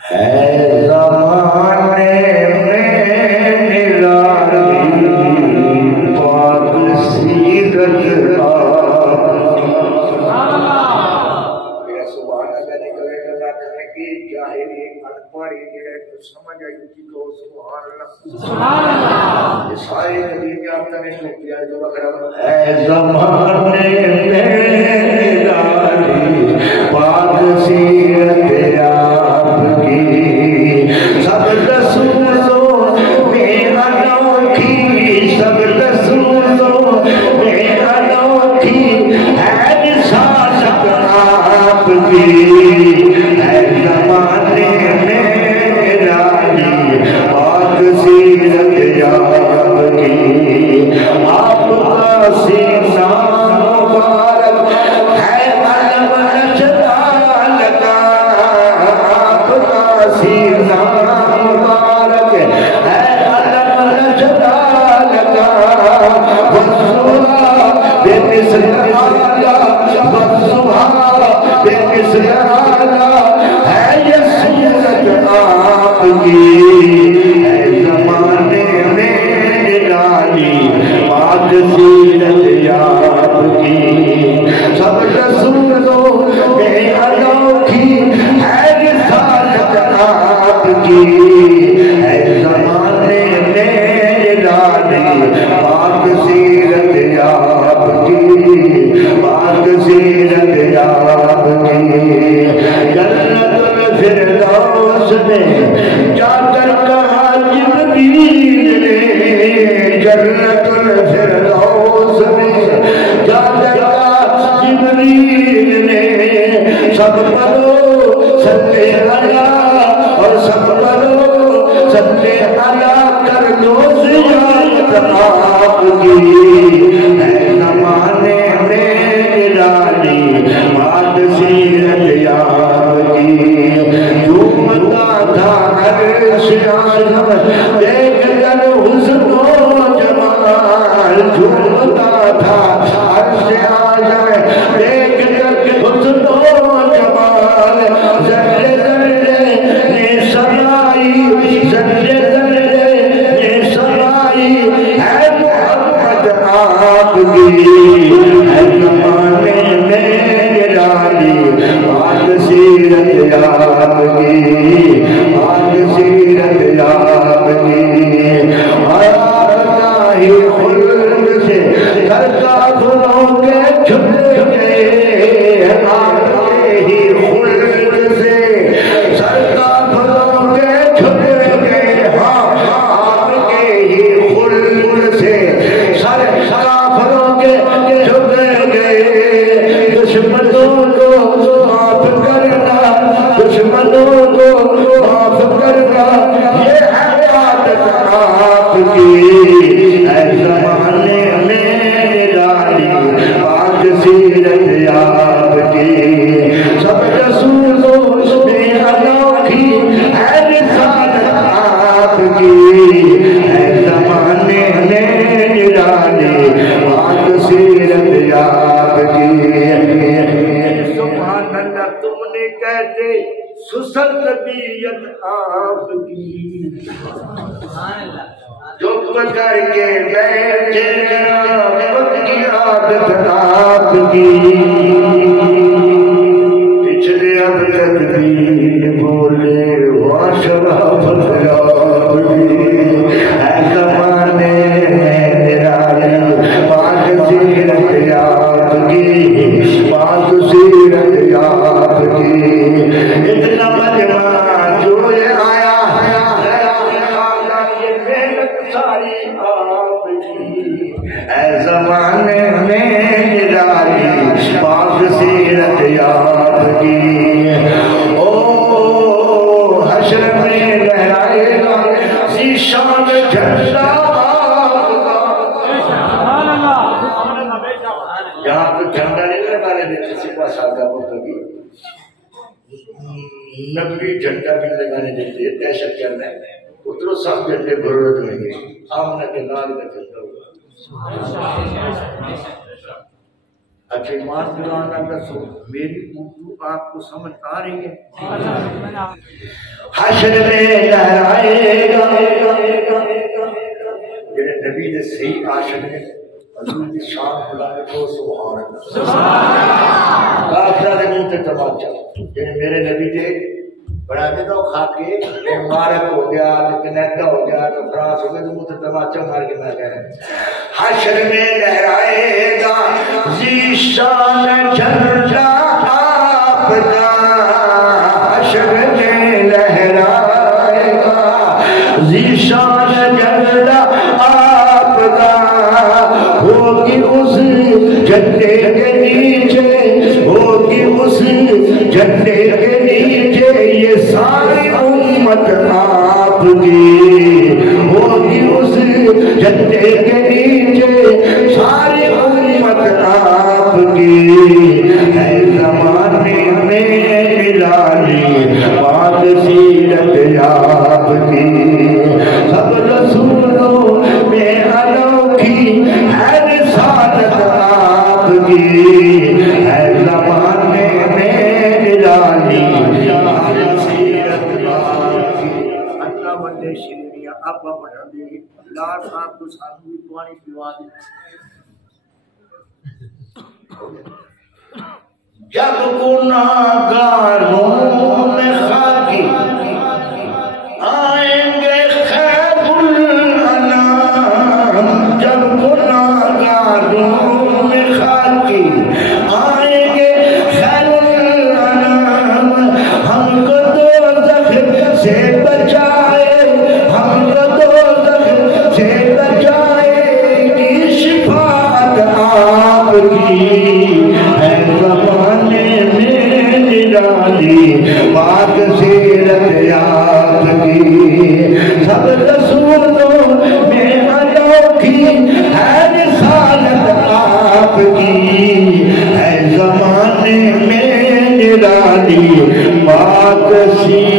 ہے زمانے میں نرالی پاک سیرت سبحان اللہ نکلے گا کرنے کی جاہری انپڑھی جڑے تو سمجھ آئی کی کو سبحان اللہ سبحان اللہ یہ سارے نبی کے آپ نے کیا جو رکھا ہے زمانے میں نرالی پاک سیرت آپ کی سب رسولوں میں انوکھی سب رسولوں میں انوکھی ہے رسالت آپ کی ہے زمانے میں رالی پاک سیرت آپ کی آپ کا سینہ مبارک ہے علم نشتا لگا آپ کا سینہ مبارک ہے علم نشتا لگا والصبح بے مثل آلہ والصبح بے مثل آلہ ہے یہ سورت آپ کی ہے زمانے میں نرالی پاک سیرت آپ کی سب رسولوں میں انوکھی ہے رسالت آپ کی ہے زمانے میں نرالی پاک سیرت آپ کی پاک سیرت آپ کی جنت الفردوس میں جا کر کہا جبریل نے جنت الفردوس میں جا کر کہا جبریل نے سب پڑھو صلی اللہ اور سب پڑھو صلی اللہ کر دو زیارت آپ کی ہے زمانے میں نرالی پاک سیرت آپ کی جھومتا تھا عرش اعظم دیکھ کر حسن و جمال جھومتا تھا عرش اعظم دیکھ کر حسن و جمال ذرے ذرے نے سمائی ذرے ذرے نے سمائی ہے محمد آپ کی ہے زمانے میں نرالی پاک سیرت آپ کی پاک سیرت آپ کی آتا ہی خلد سے کرتا پھولوں کے چھپ گئے آتے ہی خلد سے سرکا پھولوں کے چھپ گئے ہاں آپ کے ہی خلد سے سر کافروں کے چھپ گئے دشمنوں کو معاف کرنا دشمنوں کو معاف کرنا یہ ہے عادت آپ کی ہے زمانے میں نرالی پاک سیرت آپ کی سب رسولوں میں انوکھی ہے رسالت آپ کی ہے زمانے میں نرالی پاک سیرت آپ کی سبحان اللہ تم نے کہتے سست طبیعت آپ کی جو پکڑ کے بیٹھے آپ کی عادت آپ کی پچھلے اب تدبیر بولے واشرف آپ کی ہے زمانے نرالی پاک سیرت آپ کی پاک سیرت آپ کی اتنا مجمع جو یہ آیا یہ محنت ساری آپ کی ہے زمانے میں نرالی پاک سیرت آپ کی او حشر میں لہرائے گا ذیشان جھنڈا آپ کا یہاں تو جھنڈا نہیں لگا رہے کسی پاس آگا وہ کبھی نبی جھنڈا بھی لگانے دیتے ہیں دہشت گرد ہے اترو سب جھنڈے ضرورت نہیں ہے آمنہ کے لال کا جھنڈا ہوگا اچھا ایمان قرآن کا سو میری اردو آپ کو سمجھ آ رہی ہے حشر میں لہرائے گا جنہیں نبی نے صحیح عاشق ہے حضور کی شان بلانے کو سبحان اللہ کافرہ دے منہ تے تماچا جنہیں میرے نبی دے بڑا دے تو کھا کے مارک ہو گیا کینیڈا ہو گیا تو فرانس ہو گیا تو منہ تے تماچا مار کے نہ کہہ رہے حشر میں لہرائے گا ذیشان جھنڈا آپ کا حشر میں لہرائے گا ذیشان جھنڈا آپ کا ہوگی اس جھنڈے کے نیچے ہوگی اس جھنڈے کے نیچے یہ ساری امت آپ کی ہوگی اس جھنڈے کے نیچے ساری امت آپ کی ہے زمانے میں ملالی بات سیرت آپ کی سب رسولوں میں انوکھی ہے رسالت آپ کی ہے زمانے میں ملالی بات سیرت آپ کی اللہ بندے شریعہ آپ پڑھا دے لار صاحب کو سامنے پانی پیوا دے جب گناہگاروں میں خاکی آئیں گے خیر الانام جب گناہگاروں میں خاکی آئیں گے خیر الانام ہم کو دوزخ سے بچائے ہم کو دوزخ سے بچائے کی شفاعت آپ کی ہے زمانے میں نرالی پاک سیرت آپ کی سب رسولوں میں انوکھی ہے رسالت آپ کی ہے زمانے میں نرالی پاک سیرت